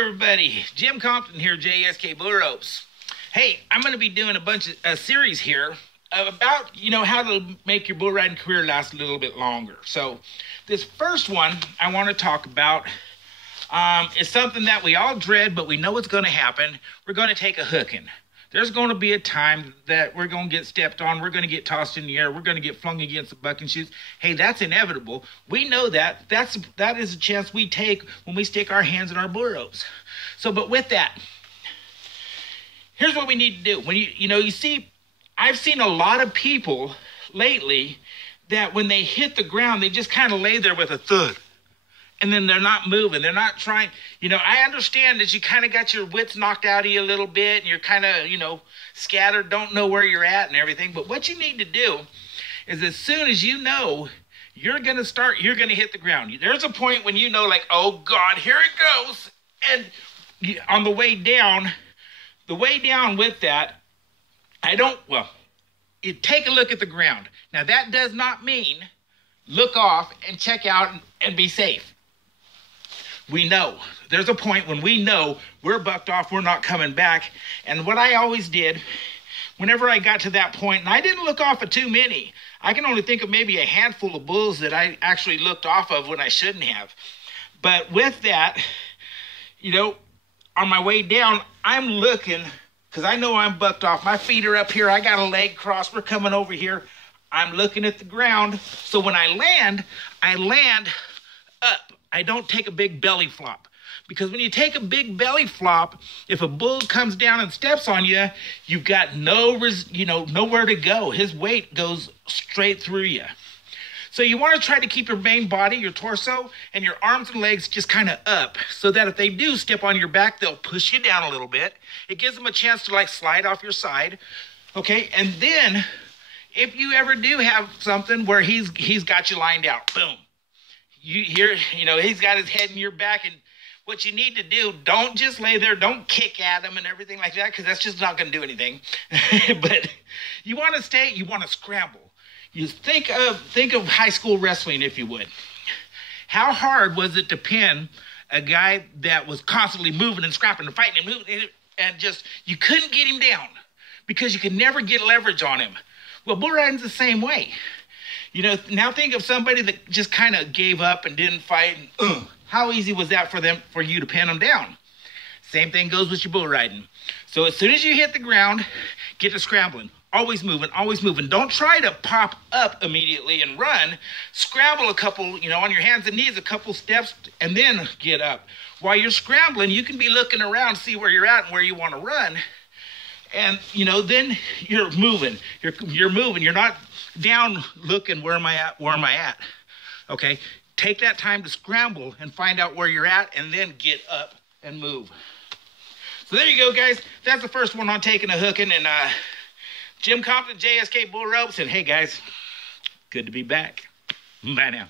everybody, Jim Compton here, JSK Bull Ropes. Hey, I'm going to be doing a series here about, how to make your bull riding career last a little bit longer. So this first one I want to talk about is something that we all dread, but we know it's going to happen. We're going to take a hooking. There's going to be a time that we're going to get stepped on. We're going to get tossed in the air. We're going to get flung against the bucking chutes. Hey, that's inevitable. We know that. That is a chance we take when we stick our hands in our bull ropes. So, but with that, here's what we need to do. When you see, I've seen a lot of people lately that when they hit the ground, they just kind of lay there with a thud. And then they're not moving. They're not trying. I understand that you kind of got your wits knocked out of you a little bit and you're kind of, scattered, don't know where you're at and everything. But what you need to do is as soon as you know you're going to hit the ground. There's a point when like, oh, God, here it goes. And on the way down with that, you take a look at the ground. Now, that does not mean look off and check out and be safe. We know. There's a point when we know we're bucked off, we're not coming back. And what I always did, whenever I got to that point, and I didn't look off of too many. I can only think of maybe a handful of bulls that I actually looked off of when I shouldn't have. But with that, on my way down, I'm looking, because I know I'm bucked off. My feet are up here. I got a leg crossed. We're coming over here. I'm looking at the ground. So when I land up. I don't take a big belly flop, because when you take a big belly flop, if a bull comes down and steps on you, you've got nowhere to go. His weight goes straight through you. So you want to try to keep your main body, your torso, and your arms and legs just kind of up, so that if they do step on your back, they'll push you down a little bit. It gives them a chance to slide off your side. Okay, and then if you ever do have something where he's got you lined out, boom. He's got his head in your back, and what you need to do, don't just lay there, don't kick at him and everything like that, because that's just not going to do anything. But you want to scramble. You think of high school wrestling, if you would. How hard was it to pin a guy that was constantly moving and scrapping and fighting and moving, and just, you couldn't get him down because you could never get leverage on him? Well, bull riding's the same way. Now think of somebody that just kind of gave up and didn't fight. And, how easy was that for you to pin them down? Same thing goes with your bull riding. So as soon as you hit the ground, get to scrambling. Always moving, always moving. Don't try to pop up immediately and run. Scramble a couple, on your hands and knees, a couple steps, and then get up. While you're scrambling, you can be looking around, see where you're at and where you want to run. And, then you're moving. You're moving. You're not down looking, where am I at? Okay, take that time to scramble and find out where you're at, and then get up and move. So there you go, guys. That's the first one on taking a hooking. And Jim Compton, JSK Bull Ropes. And hey, guys, good to be back. Bye now.